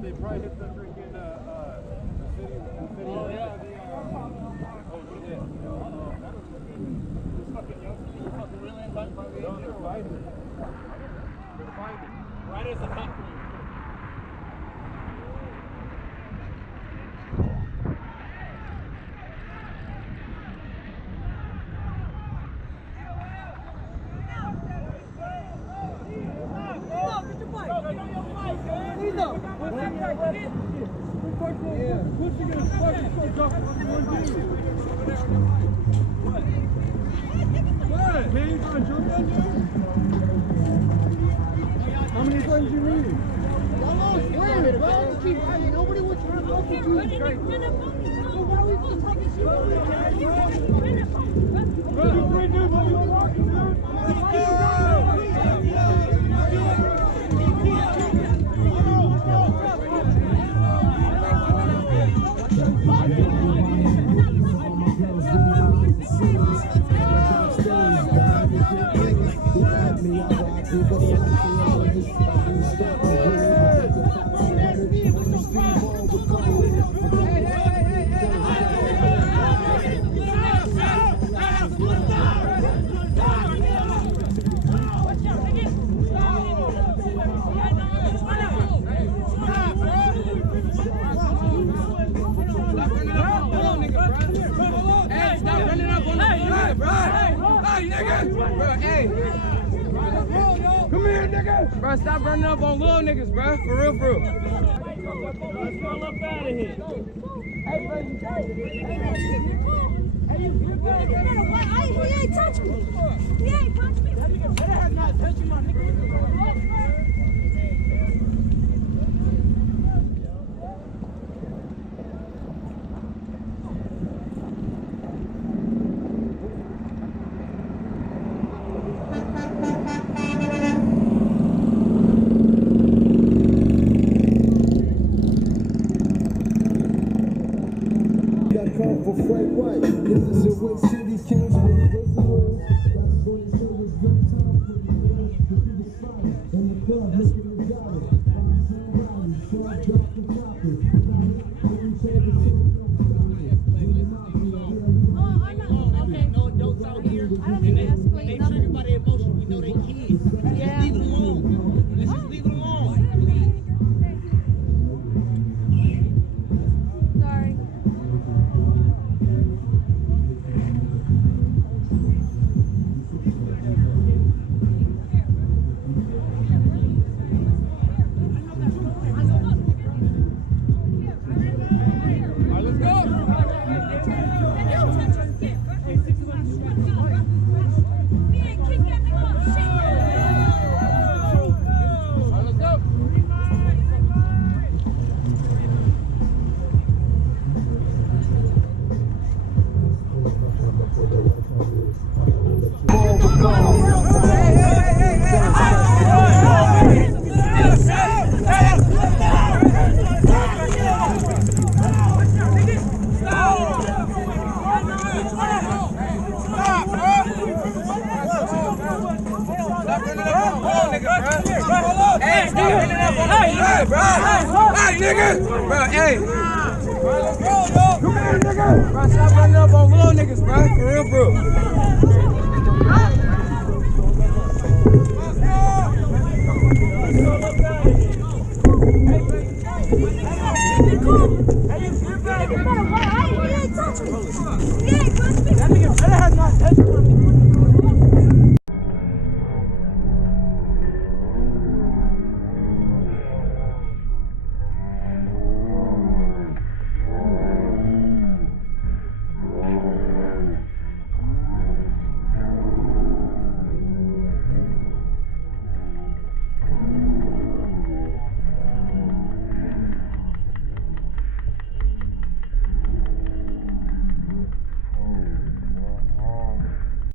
They probably hit the freaking the city. Oh yeah, what is it? This fucking youngster, fucking really inside probably. No, they're fighting. They're fighting. Right as the top. How many friends you need? Nobody wants to talk to you. Bro, stop running up on little niggas, bro. For real, for real. Let's go up out of here. Hey, he ain't touch me. He ain't touch me. That has not touched my nigga. For Frank White, this is a Win City Kings with Whistle. That's what it said was good time for the man to be the fire. And the club looking at dollar. And the same rally, short, dark, and choppy. Oh, I know. Okay. No adults out here. I don't even ask for you. They triggered by their emotion. We know they kids. Yeah. Just leave it alone. Let's just leave it alone. Sorry. Hey, bro. Hey, nigga. Bro, hey. Come here, nigga. Bro, stop running up on little niggas, bro. For real. That nigga better have not touched my nigga.